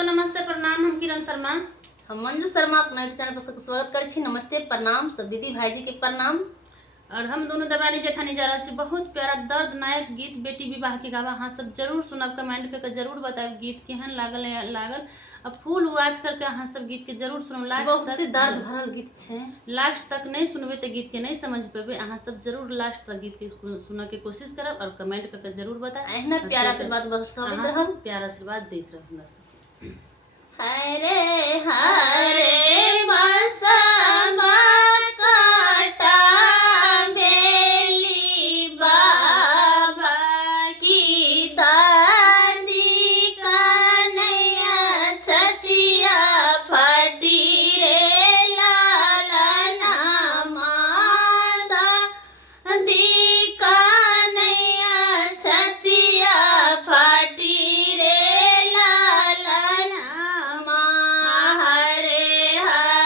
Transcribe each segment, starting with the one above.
दोस्तों नमस्ते प्रणाम। हम किरण शर्मा हम मंजू शर्मा अपना यूट्यूब चैनल पर सबको स्वागत करै छी। नमस्ते प्रणाम सब दीदी भाईजी के प्रणाम। और हम दोनों दरानी जेठानी जा रहा बहुत प्यारा दर्दनायक गीत बेटी विवाह के गावा अहाँ सब जरूर सुनब, कमेंट करके जरूर बताएब गीत केहन लागल। अब फुल वॉच करके अहाँ सब गीत के जरूर सुनब। लास्ट बहुत तक दर्द भरल गीत छे। लास्ट तक नहीं सुनबे तो गीत के नहीं समझ पेबे। अहाँ सब जरूर लास्ट तक गीत के सुने के कोशिश करब और कमेंट करके जरूर बताएब। एहना प्यार आशीर्वाद बरसावत रहब, प्यार आशीर्वाद देत रहब। हरे हरे मसमा काटा बेली बाबा की दादी कन्हैया छतिया फटी रे लालना माता दी कन्हैया छतिया फटी रे लालना हरे हरे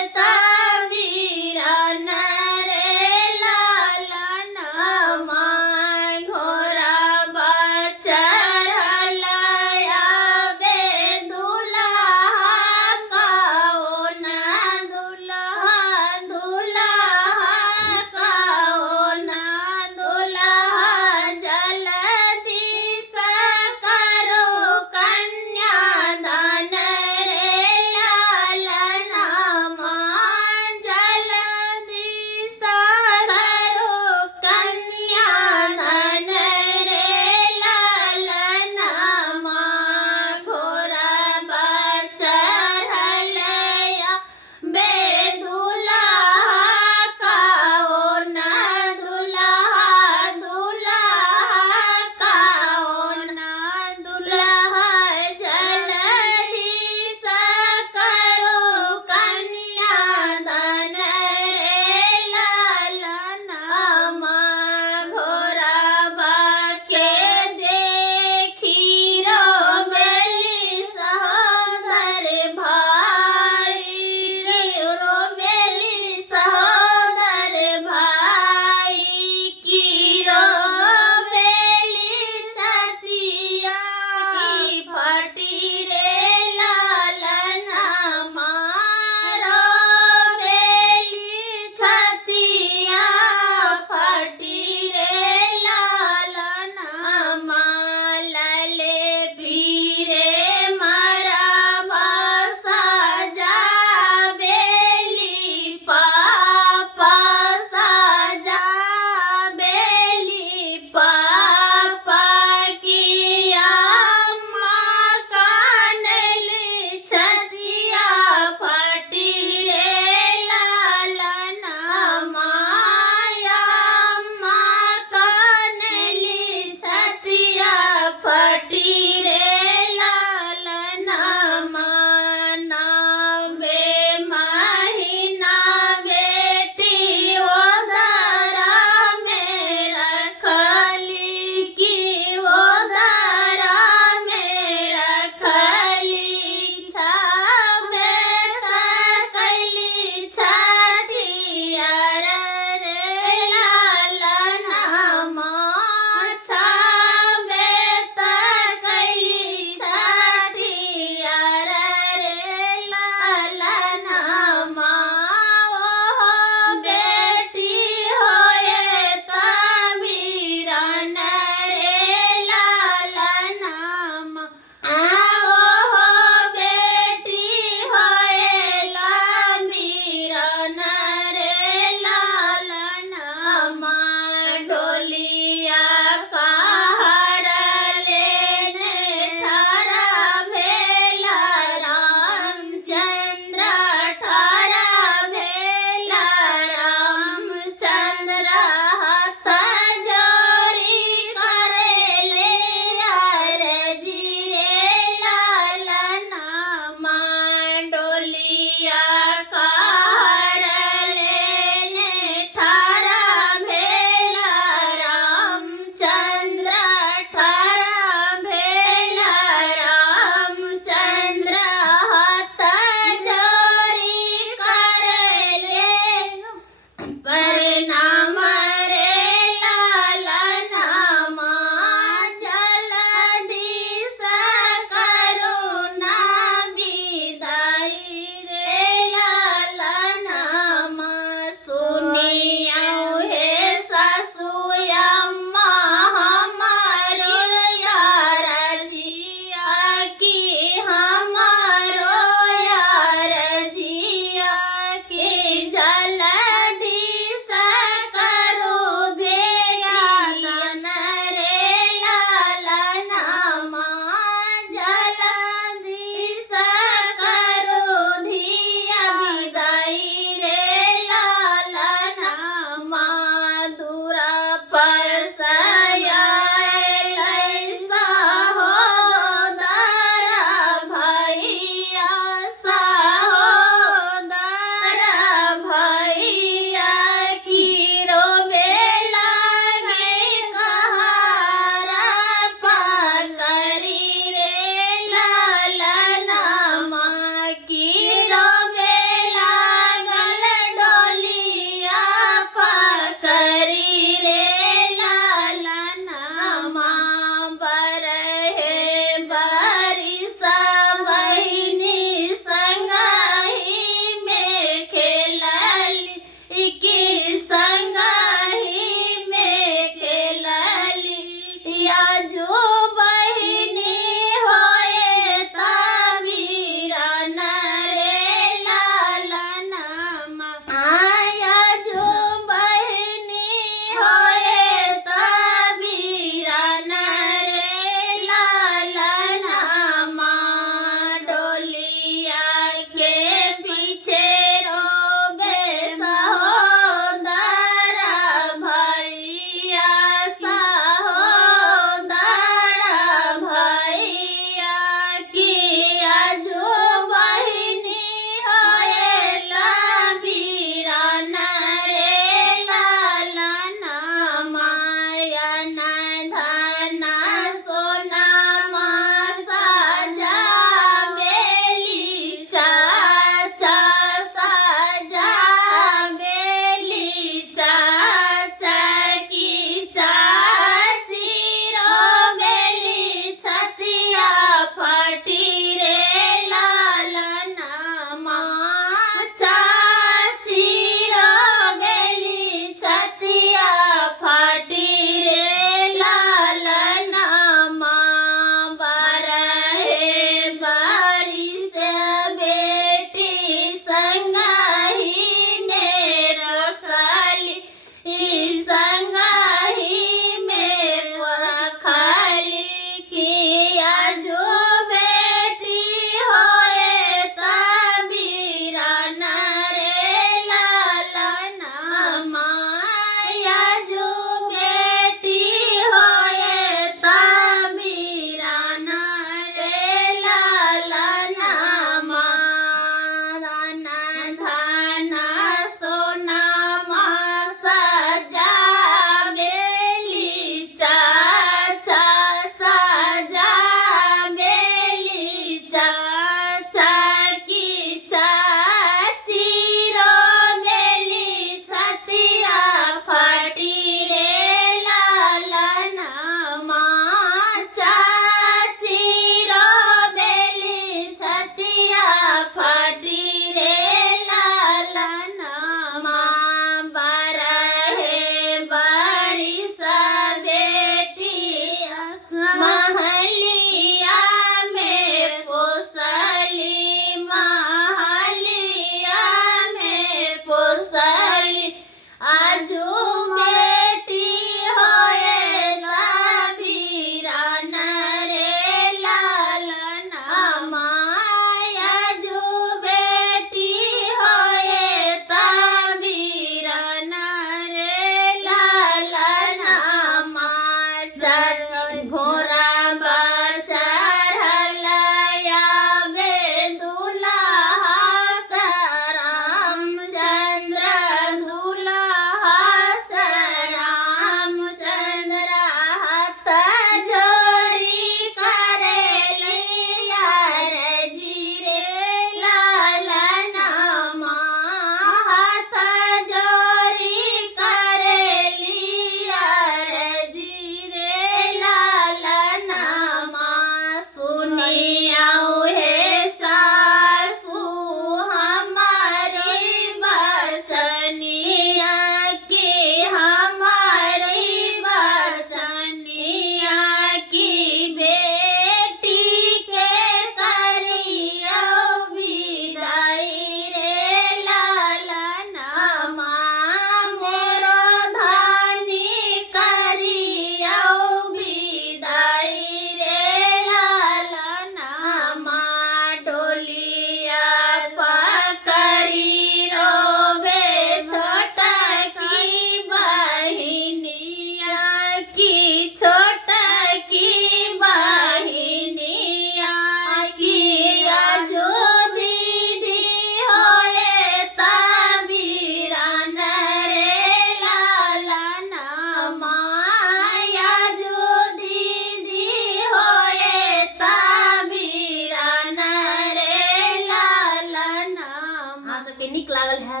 सबके निक लागल है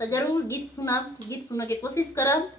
तो जरूर गीत सुनब, गीत सुनऽ के कोशिश करब।